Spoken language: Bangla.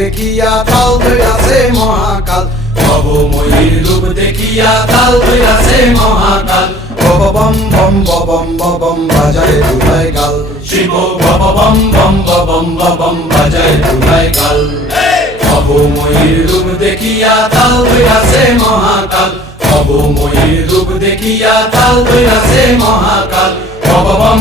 দেখিয়া তাল ধইরাছে মহাকাল ভবময়ীর রূপ দেখিয়া তাল ধইরাছে মহাকাল বম বম বম বম বাজায় দুলাই গাল Shiva bomb bomb bomb bomb বাজায় দুলাই গাল ভবময়ীর রূপ দেখিয়া তাল ধইরাছে মহাকাল ভবময়ীর রূপ দেখিয়া তাল ধইরাছে মহাকাল বম বম